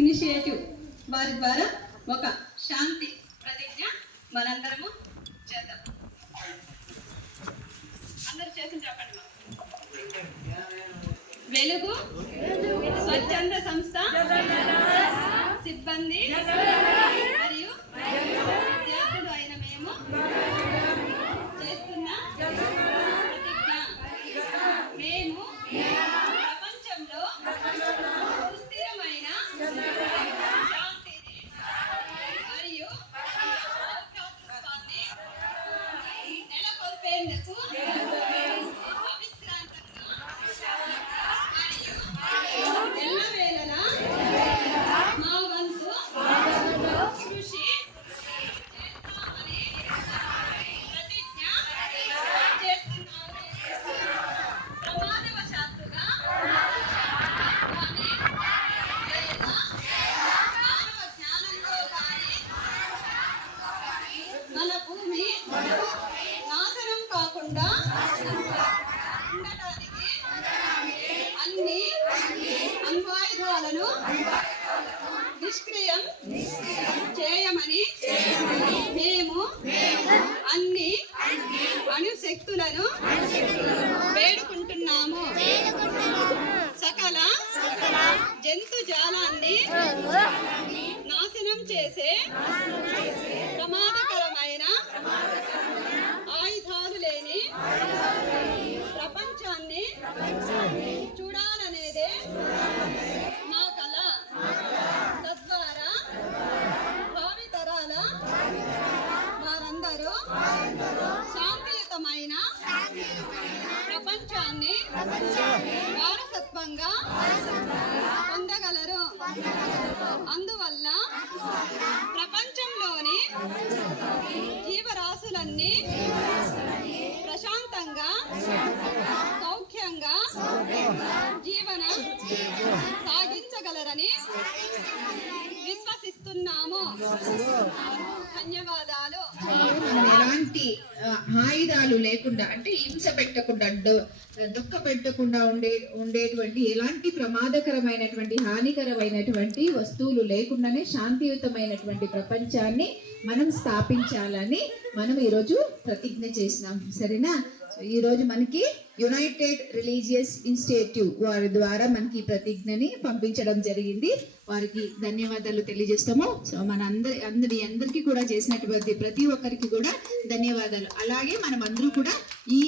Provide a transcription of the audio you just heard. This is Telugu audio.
ఇనిషియేటివ్ వారి ద్వారా ఒక శాంతి ప్రతిజ్ఞ మనందరము చేద్దాం. అందరూ చేసి చెప్పండి. వెలుగు స్వచ్ఛంద సంస్థ సిబ్బంది మరియు విద్యార్థులు అయిన మేము చేస్తున్న ప్రతిజ్ఞ. మేము ప్రపంచంలో సుస్థిరమైన శాంతిని మరియు సౌభ్రాతృత్వాన్ని నెలకొల్పేందుకు అవిశ్రాంతంగా మరియు ఎల్లవేళలా మా వంతు కృషి చేస్తామని ప్రతిజ్ఞ చేస్తున్నాము. ప్రమాదవశాత్తుగా కానీ లేదా మానవ జ్ఞానంలో కానీ మన భూమి నాశనం కాకుండా ఉండటానికి అన్ని అణ్వాయుధాలను నిష్క్రియం చేయమని మేము అన్ని అణుశక్తులను వేడుకుంటున్నాము. సకల జంతుజాలాన్ని నాశనం చేసే ప్రమాదకరమైన ఆయుధాలు లేని ప్రపంచాన్ని చూడాలనేదే నా కల. తద్వారా భావితరాల వారందరూ శాంతియుతమైన ప్రపంచాన్ని వారసత్వంగా పొందగలరు. అందువల్ల ప్రపంచంలోని జీవరాశులన్నీ ప్రశాంతంగా సౌఖ్యంగా జీవనం సాగించగలరని విశ్వసిస్తున్నాము. ధన్యవాదాలు. ఎలాంటి ఆయుధాలు లేకుండా, అంటే హింస పెట్టకుండా, దుఃఖ పెట్టకుండా ఉండేటువంటి ఎలాంటి ప్రమాదకరమైనటువంటి హానికరమైనటువంటి వస్తువులు లేకుండానే శాంతియుతమైనటువంటి ప్రపంచాన్ని మనం స్థాపించాలని మనం ఈరోజు ప్రతిజ్ఞ చేసినాం. సరేనా? ఈరోజు మనకి యునైటెడ్ రిలీజియస్ ఇన్స్టిట్యూట్ వారి ద్వారా మనకి ఈ ప్రతిజ్ఞని పంపించడం జరిగింది. వారికి ధన్యవాదాలు తెలియజేస్తాము. సో మన అందరికీ కూడా చేసినటువంటి ప్రతి ఒక్కరికి కూడా ధన్యవాదాలు. అలాగే మనం అందరూ కూడా ఈ